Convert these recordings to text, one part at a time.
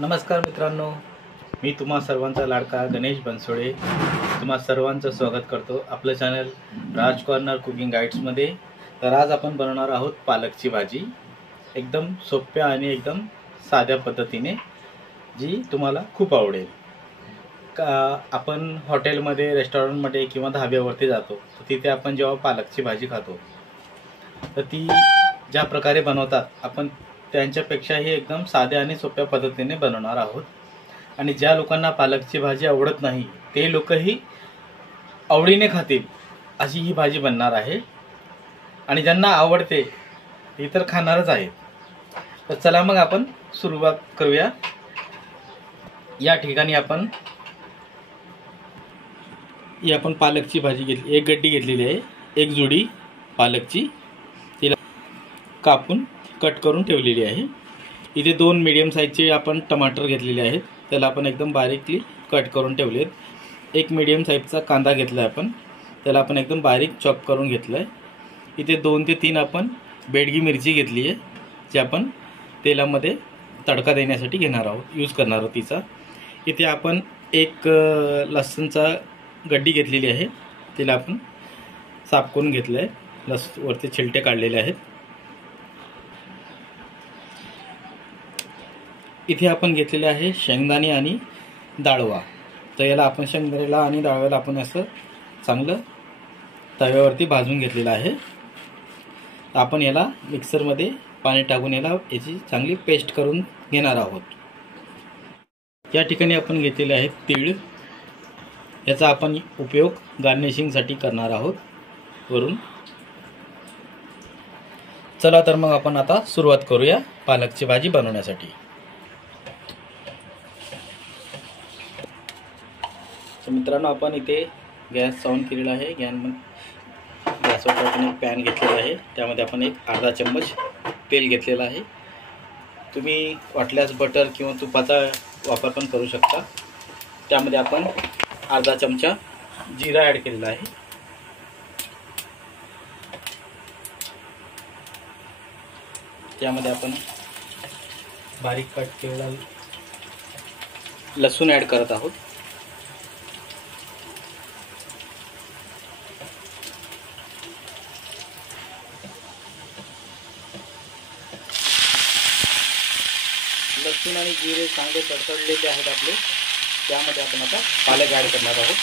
नमस्कार मित्रांनो, मी तुम्हा सर्वांचा लाडका गणेश बनसोडे तुम्हा सर्वांचं स्वागत करतो आपलं चॅनल राज कॉर्नर कुकिंग गाईड्समध्ये। तर आज आपण बनवणार आहोत पालकची भाजी, एकदम सोप्या आणि एकदम साध्या पद्धतीने, जी तुम्हाला खूप आवडेल। आपण हॉटेलमध्ये, रेस्टॉरंटमध्ये किंवा धाब्यावरती जातो, तर तिथे आपण जेव्हा पालकची भाजी खातो तर ती ज्या प्रकारे बनवतात आपण त्यांच्यापेक्षाही एकदम साध्या आणि सोप्या पद्धतीने बनवणार आहोत। आणि ज्या लोकांना पालकची भाजी आवडत नाही ते लोकही आवडीने खातील अशी ही भाजी बनणार आहे। आणि ज्यांना आवडते ते तर खाणारच आहेत। तर चला मग आपण सुरुवात करूया। या ठिकाणी आपण पालकची भाजी घेतली, एक गड्डी घेतलेली आहे, एक जुडी पालकची, तिला कापून कट करून ठेवलेली आहे। इथे 2 मीडियम साइजचे आपण टमाटर घेतलेले आहेत, त्याला आपण एकदम बारीकली कट करून ठेवलेत। एक मीडियम साइजचा कांदा घेतला आपण, त्याला आपण एकदम बारीक चॉप करून घेतलाय। इथे 2 ते 3 आपण बेडगी मिरची घेतली आहे, जी आपण तेलामध्ये तडका देण्यासाठी घेणार आहोत, यूज करणार आहोत तिचा। इथे आपण एक लसूणचा गड्डी घेतलेली आहे, तिला आपण साफ करून घेतलंय, वरचे छिलटे काढलेले आहेत। इथे आपण घेतलेले आहे शेंगदाणे आणि डाळवा। तर याला आपण शेंगदाण्याला आणि डाळव्याला आपण असं चांगलं तव्यावरती भाजून घेतलेलं आहे। आपण याला मिक्सरमध्ये पाणी टाकून याची चांगली पेस्ट करून घेणार आहोत। या ठिकाणी आपण घेतलेले आहेत तीळ, याचा आपण उपयोग गार्निशिंगसाठी करणार आहोत वरून। चला तर मग आपण आता सुरुवात करूया पालकची भाजी बनवण्यासाठी। मित्रांनो, आपण इथे गॅस ऑन केलेला आहे। गॅसवर आपण एक पॅन घेतलेला आहे, त्यामध्ये आपण एक अर्धा चम्मच तेल घेतलेला आहे। तुम्ही वाटल्यास बटर किंवा तुपाचा वापर पण करू शकता। त्यामध्ये आपण अर्धा चमचा जिरा ॲड केलेला आहे। त्यामध्ये आपण बारीक कट केलेला लसूण ॲड करत आहोत। लसूण आणि जिरे चांगले तडतडलेले आहेत आपले, त्यामध्ये आपण आता पालक ॲड करणार आहोत।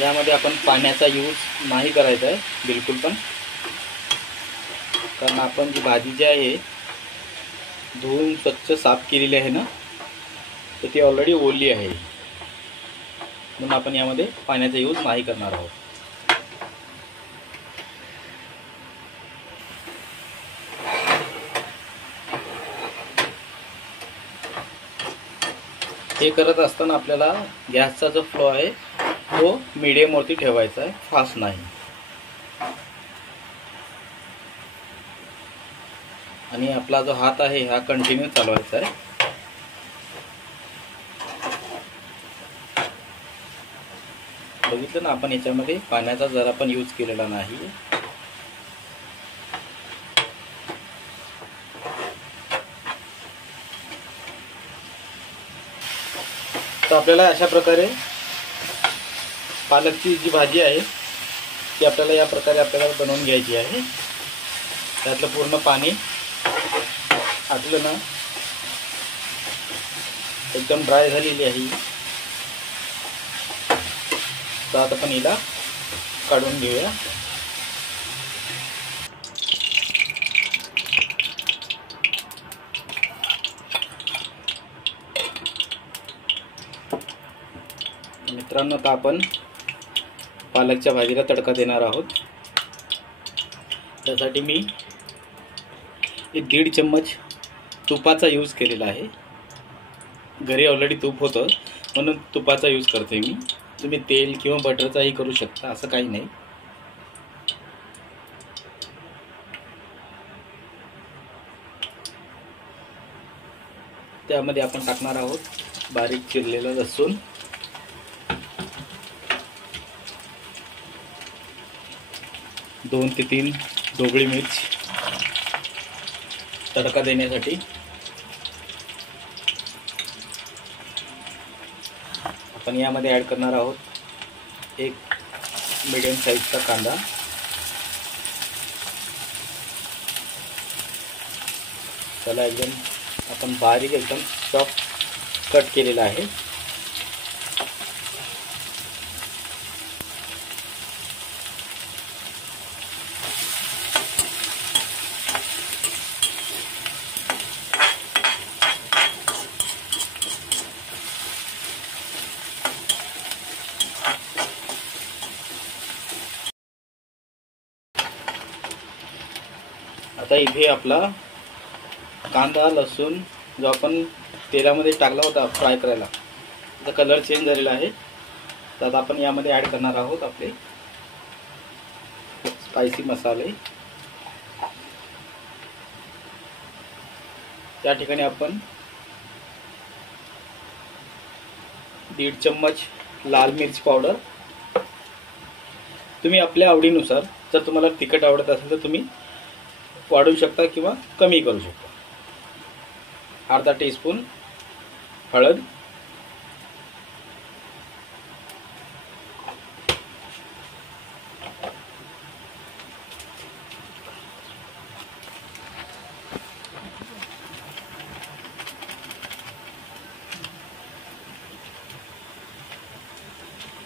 यामध्ये आपण पाण्याचा यूज नाही करायचा आहे बिलकुल पण, कारण आपण जी भाजी जी आहे धुवून स्वच्छ साफ केलेली आहे ना, तर ती ऑलरेडी ओली आहे, म्हणून आपण यामध्ये पाण्याचा यूज नाही करणार आहोत। हे करत असताना आपल्याला गॅसचा जो फ्लो आहे तो मीडियम वरती ठेवायचा आहे, फास्ट नाही। आणि आपला जो हात आहे हा कंटिन्यू चालवायचा आहे। बघितलं ना, आपण याच्यामध्ये पाण्याचा जरा पण यूज केलेला नाही। तर आपल्याला अशा प्रकारे पालकची जी भाजी आहे ती आपल्याला या प्रकारे बनवून घ्यायची आहे। त्यातलं पूर्ण पाणी आटलं ना, एकदम ड्राय झालेली आहे। तर आता आपण हिला काढून घेऊया। मित्रांनो, आता आपण पालकच्या भाजीला तडका देणार आहोत। त्यासाठी मी 1.5 चम्मच तुपाचा यूज केलेला आहे। घरी ऑलरेडी तूप होतं म्हणून तुपाचा यूज करते मी। तुम्ही तेल किंवा बटरचाही करू शकता, असं काही नाही। त्यामध्ये आपण टाकणार आहोत बारीक चिरलेलं लसूण, दोन ते तीन ढोबळी मिर्च तडका देण्यासाठी, आपण यामध्ये ॲड करणार आहोत एक मीडियम साईजचा कांदा, त्याला एकदम आपण बारीक एकदम सॉफ्ट कट केलेला आहे. आता इथे आपला कांदा लसूण जो आपण तेलामध्ये टाकला होता फ्राय करायला, त्याचा कलर चेंज झालेला आहे. तर आता आपण यामध्ये ॲड करणार आहोत आपले स्पायसी मसाले. त्या ठिकाणी आपण 1.5 चम्मच लाल मिर्च पावडर, तुम्ही आपल्या आवडीनुसार, जर तुम्हाला तिखट आवडत असेल तर तुम्ही वाढवू शकता किंवा कमी करू शकता. अर्धा टीस्पून हळद,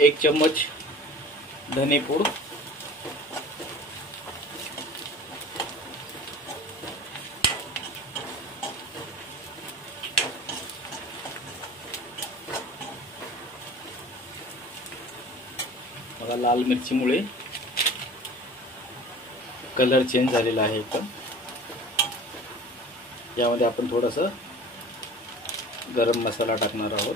1 चम्मच धनेपूड, बघा लाल मिरचीमुळे कलर चेंज झालेला आहे. पण यामध्ये आपण थोडासा गरम मसाला टाकणार आहोत.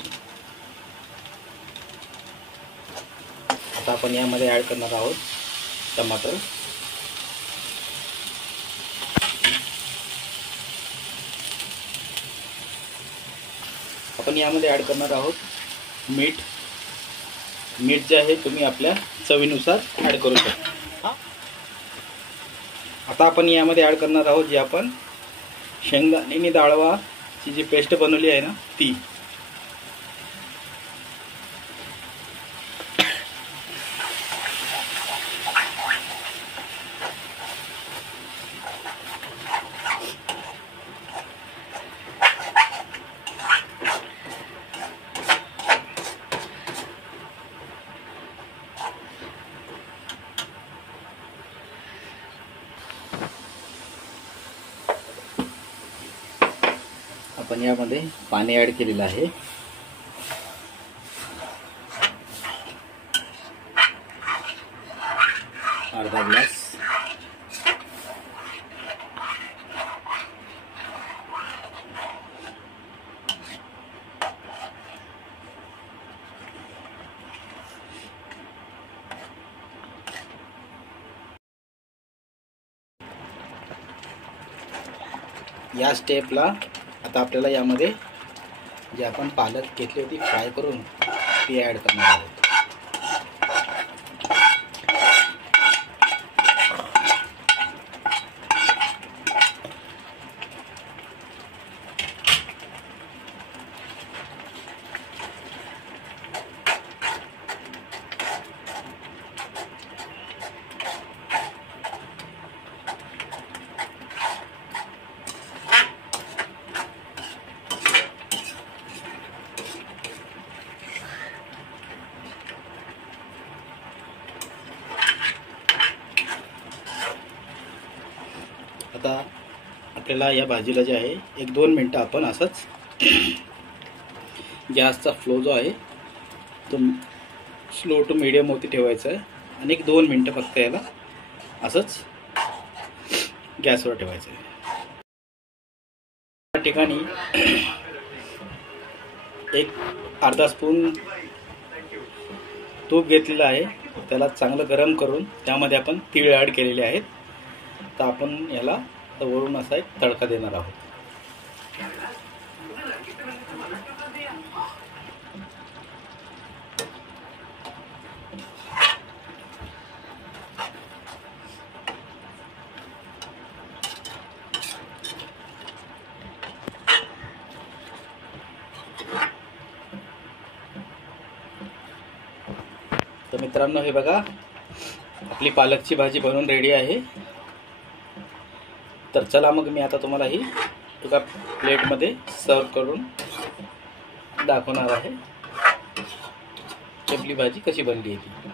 आता आपण यामध्ये ॲड करणार आहोत टमाटर, आपण यामध्ये ॲड करणार आहोत मीठ. मीठ जे आहे तुम्ही आपल्या चवीनुसार ॲड करू शकता. आता आपण यामध्ये ॲड करणार आहोत जे आपण शेंगदाणे डाळवाची जी पेस्ट बनवली आहे ना ती. आपण यामध्ये पाणी ॲड केलेलं आहे. अर्धा ग्लास. या स्टेपला आता आपल्याला यामध्ये जे आपण पालक घेतली होती फ्राय करून ती ॲड करणार आहोत. आता आपल्याला या भाजीला जे आहे 1-2 मिनटं आपण असंच गॅसचा फ्लो जो आहे तो स्लो टू मीडियम वरती ठेवायचा आहे आणि 1-2 मिनटं फक्त याला असंच गॅसवर ठेवायचं आहे. या ठिकाणी एक अर्धा स्पून तूप घेतलेलं आहे, त्याला चांगलं गरम करून त्यामध्ये आपण तीळ ॲड केलेले आहेत. तर आपण याला वरून असा एक तडका देणार आहोत. तर मित्रांनो हे बघा, आपली पालकची भाजी बनवून रेडी आहे. तर चला मग मी आता तुम्हाला ही एका प्लेटमध्ये सर्व करून दाखवणार आहे आपली भाजी कशी बनली आहे.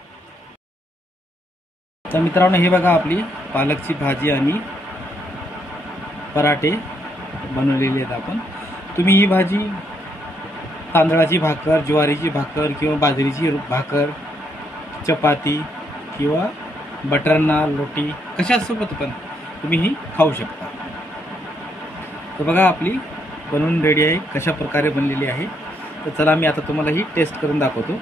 तर मित्रांनो हे बघा, आपली पालकची भाजी आणि पराठे बनवलेले आहेत आपण. तुम्ही ही भाजी तांदळाची भाकर, ज्वारीची भाकर किंवा बाजरीची भाकर, चपाती किंवा बटर नान, रोटी कशासोबत पण तुम्ही ही खाऊ शकता. तर बघा, आपली बनवून रेडी आहे, कशा प्रकारे बनलेली आहे. तर चला मी आता तुम्हाला ही टेस्ट करून दाखवतो.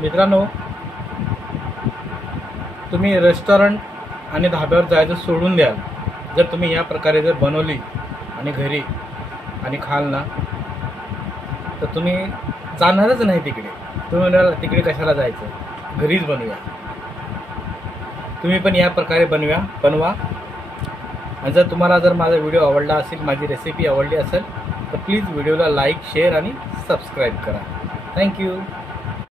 मित्रांनो, तुम्ही रेस्टॉरंट आणि धाब्यावर जायचं सोडून द्याल जर तुम्ही या प्रकारे जर बनवली आणि घरी आणि खाल ना, तर तुम्ही जाणारच नाही तिकडे. तुम्ही तिकडे कशाला जायचं, घरीच बनवूया. तुम्ही पण या प्रकारे बनवा. आणि जर तुम्हाला जर माझा व्हिडिओ आवडला असेल, माझी रेसिपी आवडली असेल, तर प्लीज व्हिडिओला लाईक, शेअर आणि सबस्क्राईब करा. थँक्यू.